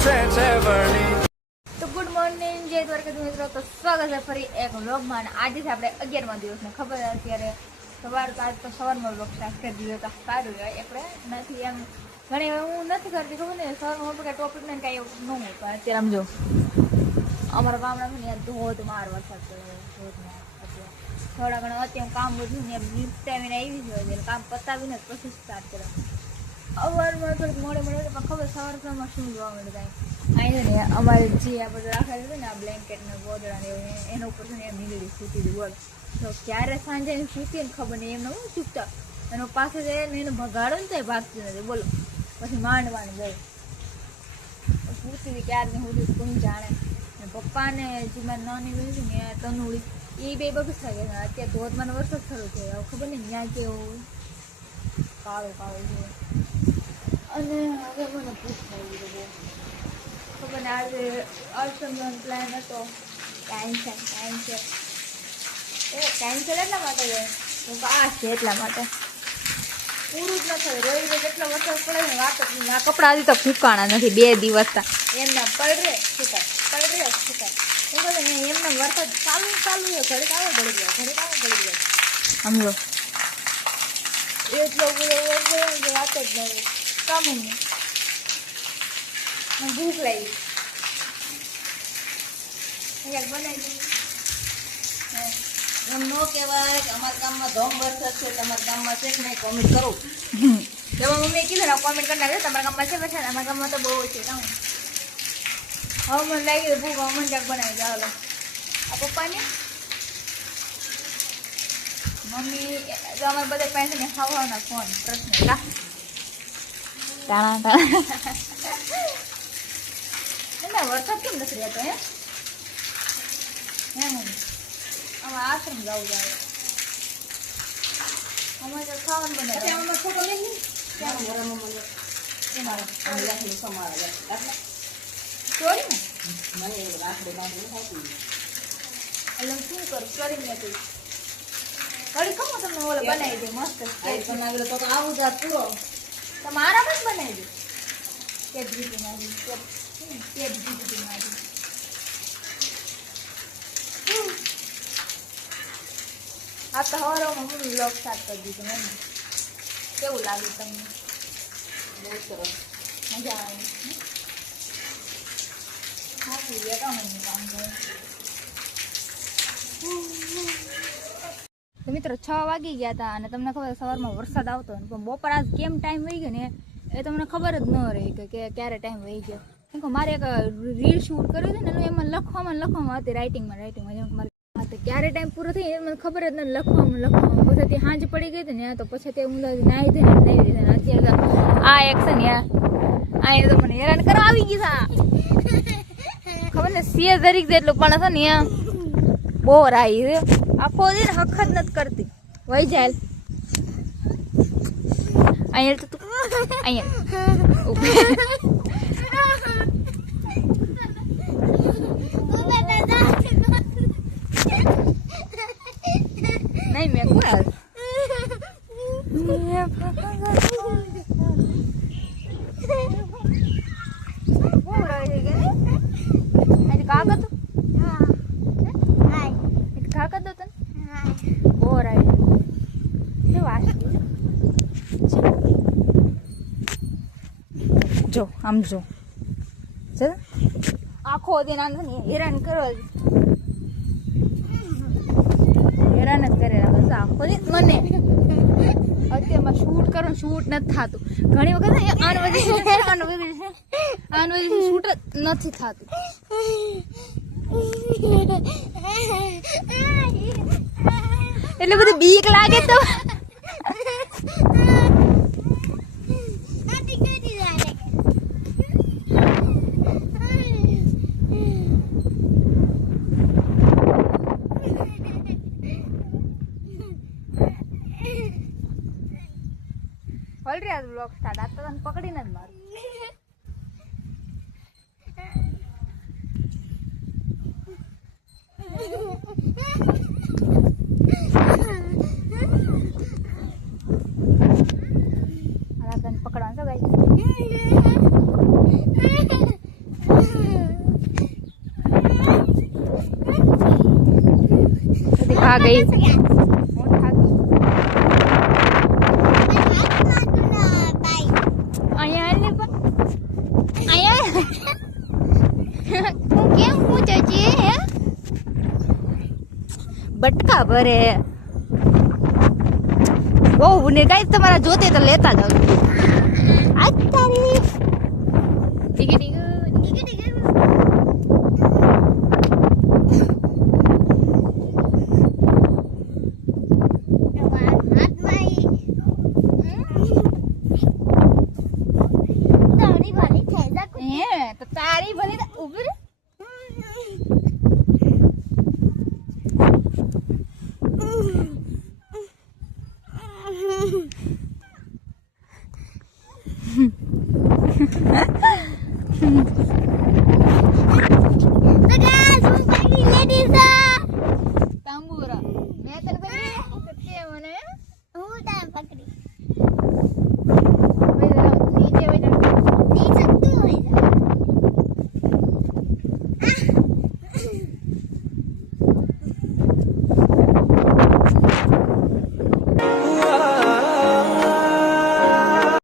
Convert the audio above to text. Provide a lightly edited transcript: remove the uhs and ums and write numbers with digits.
તો good morning જય દ્વારકા મિત્રો, તો સ્વાગત છે ફરી એક વ્લોગમાં. આજે છે આપણે 11મા દિવસને ખબર અત્યારે સવાર તો આજ તો સવારમાં વ્લોગ સ્ટાર્ટ કરી દીધો તો સારું હોય. આપણે નથી એમ ઘણી હું નથી કરતી ખબર ને સવારમાં કંઈ ટોપિક ને કાંઈ એવું ન હોય. પણ અત્યારે આમ જો અમારા ગામડામાં યાર ધોધમાર વરસાદ પડ્યો, ધોધમાર. અત્યારે થોડા ઘણા અત્યારે કામ બધું ને નિપટાવીને આવી જોઈએ, કામ પતાવીને પછી સ્ટાર્ટ કરવા. અવારમાં થોડીક મોડે પણ ખબર સવારમાં શું જોવા મળે કાંઈ અહીં ને અમારે જે આ બધું રાખેલું હતું ને આ બ્લેન્કેટ ને ગોદડા ને એવું એના ઉપર છે ને એમ નીકળી સૂતી હતી. બોલ તો ક્યારે સાંજે સૂતી ને ખબર નહીં એમને હું ચૂકતા એનો પાસે જાય ને એને ભગાડો ને તો ભાગતી નથી. બોલો પછી માંડવાનું ગઈ સૂતી હતી ક્યારની સુધી કોણ જાણે. ને પપ્પાને જે મારી નાની હોય છે ને તનુડી એ બે બગસા ગયા. અત્યારે ધોધમાં વરસાદ શરૂ થયો, ખબર નહીં ત્યાં કેવું કાળો કાળો છે. અને હવે મને ભૂખ થઈ ગઈ ખબર ને આજે અલ્સમનો પ્લાન હતો કેન્સર એટલા માટે હું આ છે એટલા માટે પૂરું જ ન થયું. રોજ રોજ એટલો વરસાદ પડે ને વાત જ નહીં. આ કપડાં હજી તો ફૂંકાણા નથી, 2 દિવસના એમના પડરે ફૂંકાય હું કહે એમના વરસાદ ચાલુ હોય, ઘડીક આવે ઘડી જાય સમજો એટલો બધો વાત જ નહીં. કામ નહીં મને ભૂખ લાગી બનાવી એમ ન કહેવાય કે અમારા ગામમાં ધોમ વરસાદ છે, તમારા ગામમાં છે કે નહીં કોમેન્ટ કરો. એમાં મમ્મીએ કીધું ને કોમેન્ટ કરી નાખજો તમારા ગામમાં છે પછી અમારા ગામમાં તો બહુ છે. કામ હવે મને લાગી ભૂખ અમન ચાક બનાવી દે. હાલો આ પપ્પાને મમ્મી જો અમારે બધા પાસે ને ખાવાના ફોન પ્રશ્ન ટાણા ના વરસાદ કેમ નથી રહેતો હે મમ્મી આમાં આશ્રમ જવું જાય અમારે તો ખાવાનું બનાવે છોકરો નહીં ચોરી ને મને રાખડે બાંધવું ખાતું એટલે શું કરું ચોરી નથી ઘડી ખમો તમને ઓલે બનાવી દે મસ્ત બનાવેલો તો આવું જાત પૂરો તમારા પણ બનાવી દે કેદરી મારી આ તો હવારમાં મમ્મી વ્લોગ સ્ટાર્ટ કરી દીધું. મમ્મી કેવું લાગ્યું તમને? બહુ સરસ મજા આવી સાચી ગયા મમ્મી કામ કરે. તો મિત્રો 6 વાગી ગયા હતા અને તમને ખબર સવારમાં વરસાદ આવતો ને પણ બપોર આજ કેમ ટાઈમ વહી ગયો ને એ તમને ખબર જ ન રહી કે ક્યારે ટાઈમ વહી ગયો. કેમ કે મારે એક રીલ શૂટ કર્યું હતું ને એમાં લખવામાં હતી રાઇટિંગમાં જેમ કે મારે ક્યારે ટાઈમ પૂરો થઈ એ મને ખબર જ નથી. લખવામાં પછી તે સાંજ પડી ગઈ હતી ને તો પછી તે હું નાહી દઈને નાહી દીધા. અત્યારે આ એક્શન યાર આ તો મને હેરાન કરવા આવી ગઈ હતા ખબર ને સિંહ દરેક જેટલું પણ છે ને બોર આવી આખો દિન હક જ નથી કરતી વહી જાય અહીંયા તો નહીં મેં કોણ કાગળ કાગળ દો તને બોર જો આમ જો આખો દિન હેરાન કરો હેરાન જ કરેલા બસ આખો દિન મને અત્યારમાં શૂટ કરો શૂટ નથી થતું. ઘણી વખત આન વજે શૂટ જ નથી થતું. એટલે બધું બીક લાગે તો ઓલરેડી આ બ્લોગ સ્ટાર્ટ આ તો તને પકડીને જ મારું. પકડવાનું છો ગાઈ ગઈ હું થાકી અહીંયા ને અહીંયા હું કેમ પૂછે છે હે બટકા ભરે બહુ ને ગાઈસ તમારા જોતે તો લેતા જાવ આ તારી ટીકે ટીકે ટીકે ટીકે તો તારી ભલી ઉભી રે